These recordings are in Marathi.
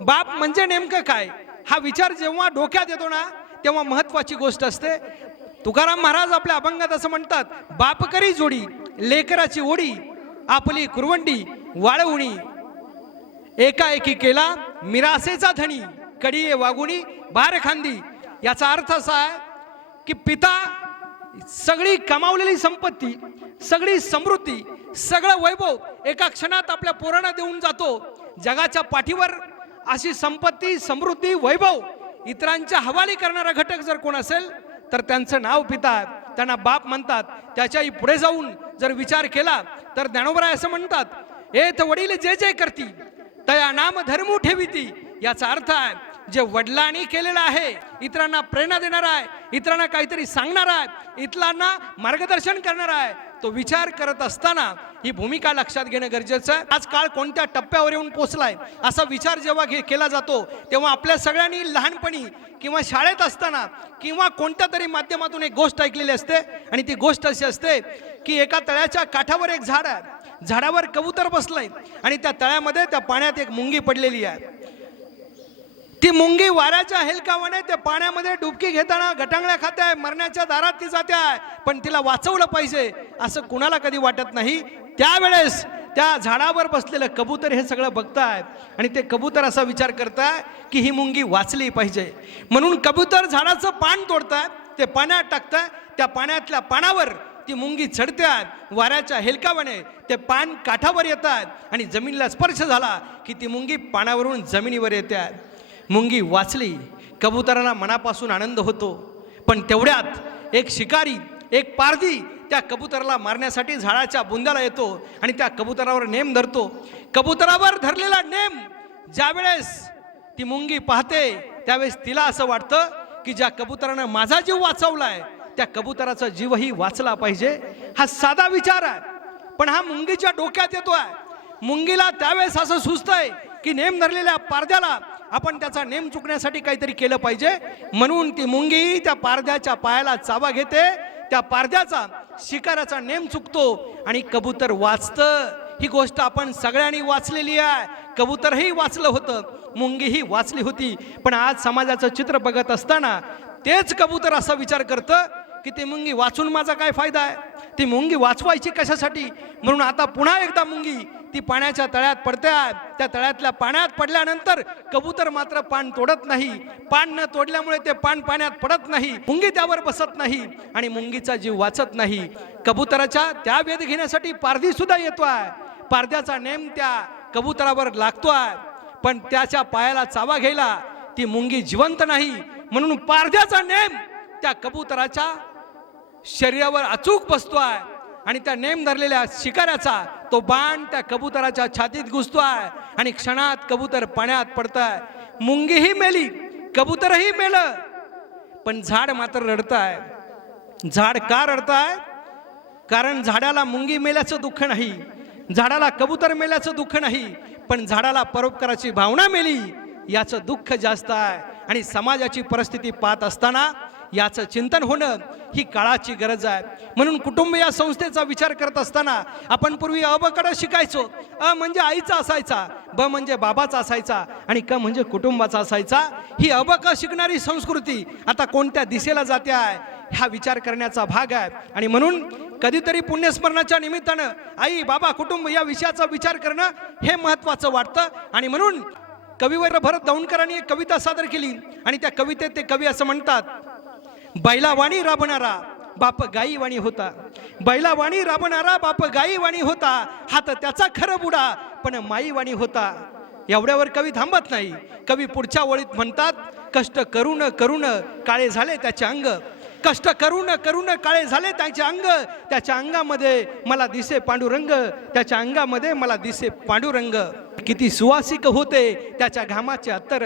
बाप म्हणजे नेमकं काय? हा विचार जेव्हा डोक्यात येतो ना तेव्हा महत्वाची गोष्ट असते. तुकाराम महाराज आपल्या अभंगात असं म्हणतात बाप करी जोडी लेकराची ओढी आपली कुरवंडी वाळवणी एकाएकी केला मिरासेचा धनी कडिये वागुणी बार खांदी. याचा अर्थ असा आहे की पिता सगळी कमावलेली संपत्ती सगळी समृद्धी सगळं वैभव एका क्षणात आपल्या पोरांना देऊन जातो. जगाच्या पाठीवर अशी संपत्ती समृद्धी वैभव इतरांच्या हवाली करणारा घटक जर कोण असेल तर त्यांचं नाव पिता त्यांना बाप म्हणतात त्याच्याही पुढे जाऊन जर विचार केला तर ज्ञानोबराय असं म्हणतात एत वडील जे जे करती तया नाम धर्मू ठेविती. याचा अर्थ आहे जे वडिलांनी केलेलं आहे इतरांना प्रेरणा देणार आहे इतरांना काहीतरी सांगणार आहे इतरांना मार्गदर्शन करणार आहे तो विचार करत असताना ही भूमिका लक्षात घेणं गरजेचं आहे. आज काळ कोणत्या टप्प्यावर येऊन पोचलाय असा विचार जेव्हा घे केला जातो तेव्हा आपल्या सगळ्यांनी लहानपणी किंवा शाळेत असताना किंवा कोणत्या तरी माध्यमातून एक गोष्ट ऐकलेली असते आणि ती गोष्ट अशी असते की एका तळ्याच्या काठावर एक झाड आहे. झाडावर कबूतर बसलंय आणि त्या तळ्यामध्ये त्या पाण्यात एक मुंगी पडलेली आहे. ती मुंगी वाऱ्याच्या हेलकावाने त्या पाण्यामध्ये डुबकी घेताना गटांगळ्या खाते आहे मरण्याच्या दारात ती जाते आहे पण तिला वाचवलं पाहिजे असं कुणाला कधी वाटत नाही. त्यावेळेस त्या झाडावर बसलेलं कबूतर हे सगळं बघताय आणि ते कबूतर असा विचार करताय की ही मुंगी वाचली पाहिजे. म्हणून कबूतर झाडाचं पान तोडताय ते पाण्यात टाकताय त्या पाण्यातल्या पानावर ती मुंगी चढतात वाऱ्याच्या हेलकावाने ते पान काठावर येतात आणि जमिनीला स्पर्श झाला की ती मुंगी पाण्यावरून जमिनीवर येतात मुंगी वाचली. कबुतराला मनापासून आनंद होतो. पण तेवढ्यात एक शिकारी एक पारधी त्या कबुतराला मारण्यासाठी झाडाच्या बुंद्याला येतो आणि त्या कबुतरावर नेम धरतो. कबुतरावर धरलेला नेम ज्यावेळेस ती मुंगी पाहते त्यावेळेस तिला असं वाटतं की ज्या कबुतरानं माझा जीव वाचवलाय त्या कबुतराचा जीवही वाचला पाहिजे. हा साधा विचार आहे. पण हा मुंगीच्या डोक्यात येतो आहे मुंगीला त्यावेळेस असं सुचतंय की नेम धरलेल्या पारद्याला आपण त्याचा नेम चुकण्यासाठी काहीतरी केलं पाहिजे. म्हणून ती मुंगी त्या पारद्याच्या पायाला चावा घेते. त्या पारद्याचा शिकाराचा नेम चुकतो आणि कबूतर वाचतं. ही गोष्ट आपण सगळ्यांनी वाचलेली आहे. कबूतरही वाचलं होतं. मुंगीही वाचली होती. पण आज समाजाचं चित्र बघत असताना तेच कबूतर असा विचार करतं की ती मुंगी वाचून माझा काय फायदा आहे? ती मुंगी वाचवायची कशासाठी? म्हणून आता पुन्हा एकदा मुंगी ती पाण्याच्या तळ्यात पडत्या त्या तळ्यातल्या पाण्यात पडल्यानंतर कबूतर मात्र पान तोडत नाही. पान न तोडल्यामुळे ते पान पाण्यात पडत नाही मुंगी त्यावर बसत नाही आणि मुंगीचा जीव वाचत नाही. कबुतराच्या त्या वेध घेण्यासाठी पारधी सुद्धा आहे. पारध्याचा नेम त्या कबुतरावर आहे. पण त्याच्या पायाला चावा घ्यायला ती मुंगी जिवंत नाही. म्हणून पारध्याचा नेम त्या कबुतराच्या शरीरावर अचूक बसतो आहे. आणि त्या नेम धरलेल्या शिकाऱ्याचा तो बाण त्या कबुतराच्या छातीत घुसतो आहे. आणि क्षणात कबूतर पाण्यात पडताय. मुंगीही मेली कबूतरही मेलं. पण झाड मात्र रडत आहे झाड का रडत आहे कारण झाडाला मुंगी मेल्याचं दुःख नाही. झाडाला कबूतर मेल्याचं दुःख नाही. पण झाडाला परोपकाराची भावना मेली याचं दुःख जास्त आहे. आणि समाजाची परिस्थिती पाहत असताना याचं चिंतन होणं ही काळाची गरज आहे. म्हणून कुटुंब या संस्थेचा विचार करत असताना आपण पूर्वी अबकडं शिकायचो. अ म्हणजे आईचा असायचा ब म्हणजे बाबाचा असायचा आणि क म्हणजे कुटुंबाचा असायचा. ही अबक शिकणारी संस्कृती आता कोणत्या दिशेला जाते आहे हा विचार करण्याचा भाग आहे. आणि म्हणून कधीतरी पुण्यस्मरणाच्या निमित्तानं आई बाबा कुटुंब या विषयाचा विचार करणं हे महत्त्वाचं वाटतं. आणि म्हणून कविवर भरत दौंडकरांनी एक कविता सादर केली आणि त्या कवितेत ते कवी असं म्हणतात बैलावाणी राबणारा बाप गाईवाणी होता. बैलावाणी राबणारा बाप गाईवाणी होता. हात त्याचा खरं बुडा पण माईवाणी होता. एवढ्यावर कवी थांबत नाही. कवी पुढच्या ओळीत म्हणतात कष्ट करून करून काळे झाले त्याचे अंग. कष्ट करून करून काळे झाले त्याचे अंग. त्याच्या अंगामध्ये मला दिसे पांडुरंग. त्याच्या अंगामध्ये मला दिसे पांडुरंग. किती सुवासिक होते त्याच्या घामाचे अत्तर.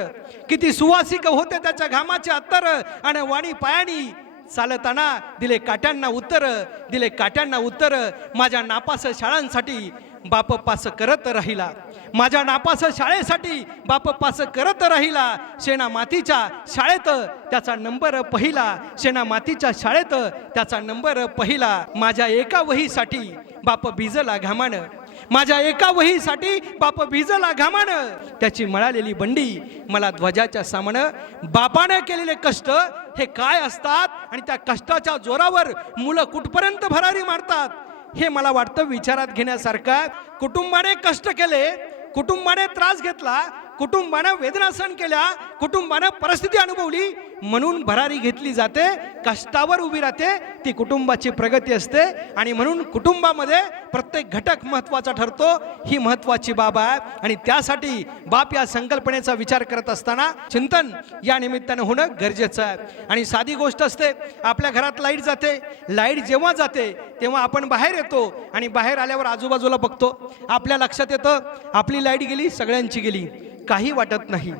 किती सुवासिक होते त्याच्या घामाचे अत्तर. आणि वाणी पायानी चालताना दिले काट्यांना उत्तर दिले काट्यांना उत्तर. माझ्या नापास शाळांसाठी बाप पास करत राहिला. माझ्या नापास शाळेसाठी बाप पास करत राहिला. शेणा मातीच्या शाळेत त्याचा नंबर पहिला. शेणा मातीच्या शाळेत त्याचा नंबर पहिला. माझ्या एका वहीसाठी बाप भिजला घामानं. माझ्या एका वहीसाठी बाप भिजला घामानं. त्याची मळालेली बंडी मला ध्वजाच्या सामनं बापानं केलेले कष्ट हे काय असतात? आणि त्या कष्टाच्या जोरावर मुलं कुठपर्यंत भरारी मारतात? हे मला वाटतं विचारात घेण्यासारखं कुटुंबाने कष्ट केले कुटुंबाने त्रास घेतला कुटुंबानं वेदना सहन केल्या कुटुंबानं परिस्थिती अनुभवली म्हणून भरारी घेतली जाते कष्टावर उभी राहते ती कुटुंबाची प्रगती असते. आणि म्हणून कुटुंबामध्ये प्रत्येक घटक महत्त्वाचा ठरतो ही महत्त्वाची बाब आहे. आणि त्यासाठी बाप या संकल्पनेचा विचार करत असताना चिंतन या निमित्तानं होणं गरजेचं आहे. आणि साधी गोष्ट असते आपल्या घरात लाइट जाते. लाइट जेव्हा जाते तेव्हा आपण बाहेर येतो आणि बाहेर आल्यावर आजूबाजूला बघतो. आपल्या लक्षात येतं आपली लाइट गेली सगळ्यांची गेली. काही वाटत नाही.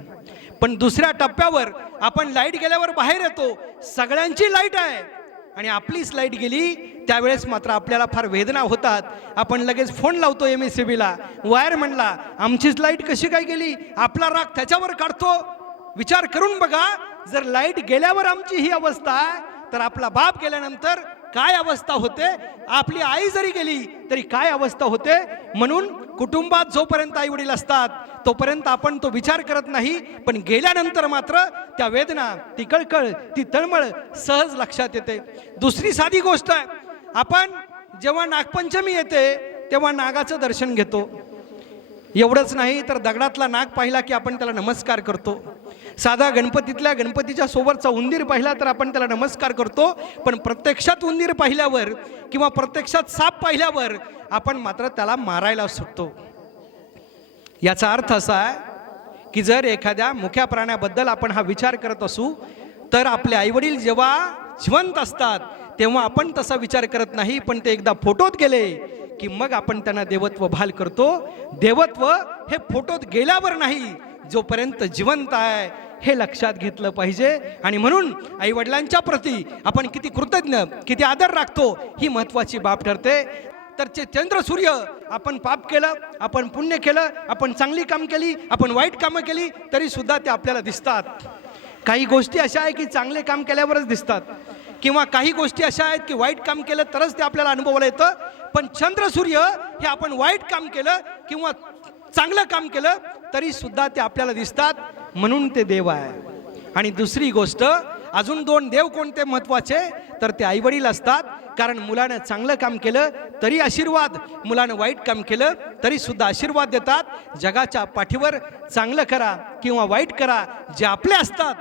पण दुसऱ्या टप्प्यावर आपण लाइट गेल्यावर बाहेर येतो. सगळ्यांची लाइट आहे. आणि आपलीच लाइट गेली त्यावेळेस मात्र आपल्याला फार वेदना होतात. आपण लगेच फोन लावतो एम एस सी बीला वायर म्हणला आमचीच लाइट कशी काय गेली? आपला राग त्याच्यावर काढतो. विचार करून बघा जर लाइट गेल्यावर आमची ही अवस्था तर आपला बाप गेल्यानंतर काय अवस्था होते? आपली आई जरी गेली तरी काय अवस्था होते? म्हणून कुटुंबात जोपर्यंत आई वडील असतात तोपर्यंत आपण तो विचार करत नाही पण गेल्यानंतर मात्र त्या वेदना ती कळकळ ती तळमळ सहज लक्षात येते. दुसरी साधी गोष्ट आहे आपण जेव्हा नागपंचमी येते तेव्हा नागाचं दर्शन घेतो. एवढंच नाही तर दगडातला नाग पाहिला की आपण त्याला नमस्कार करतो. साधा गणपतीतल्या गणपतीच्या सोबतचा उंदीर पाहिला तर आपण त्याला नमस्कार करतो. पण प्रत्यक्षात उंदीर पाहिल्यावर किंवा प्रत्यक्षात साप पाहिल्यावर आपण मात्र त्याला मारायला सुटतो. याचा अर्थ असा आहे की जर एखाद्या मुख्या प्राण्याबद्दल आपण हा विचार करत असू तर आपले आईवडील जेव्हा जिवंत असतात तेव्हा आपण तसा विचार करत नाही पण ते एकदा फोटोत गेले की मग आपण त्यांना देवत्व भाल करतो. देवत्व हे फोटोत गेल्यावर नाही जोपर्यंत जिवंत आहे हे लक्षात घेतलं पाहिजे. आणि म्हणून आईवडिलांच्या प्रती आपण किती कृतज्ञ किती आदर राखतो ही महत्वाची बाब ठरते. तर ते चंद्र सूर्य आपण पाप केलं आपण पुण्य केलं आपण चांगली काम केली आपण वाईट कामं केली तरी सुद्धा ते आपल्याला दिसतात. काही गोष्टी अशा आहे की चांगले काम केल्यावरच दिसतात. किंवा काही गोष्टी अशा आहेत की वाईट काम केलं तरच ते आपल्याला अनुभवायला येतं. पण चंद्र सूर्य हे आपण वाईट काम केलं किंवा चांगलं काम केलं तरी सुद्धा ते आपल्याला दिसतात. म्हणून ते देव आहे. आणि दुसरी गोष्ट अजून दोन देव कोणते महत्त्वाचे? तर ते आईवडील असतात. कारण मुलानं चांगलं काम केलं तरी आशीर्वाद. मुलानं वाईट काम केलं तरी सुद्धा आशीर्वाद देतात. जगाच्या पाठीवर चांगलं करा किंवा वाईट करा जे आपले असतात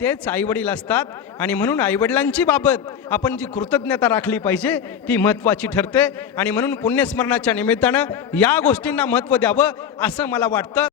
तेच आईवडील असतात. आणि म्हणून आईवडिलांची बाबत आपण जी कृतज्ञता राखली पाहिजे ती महत्त्वाची ठरते. आणि म्हणून पुण्यस्मरणाच्या निमित्तानं या गोष्टींना महत्त्व द्यावं असं मला वाटतं.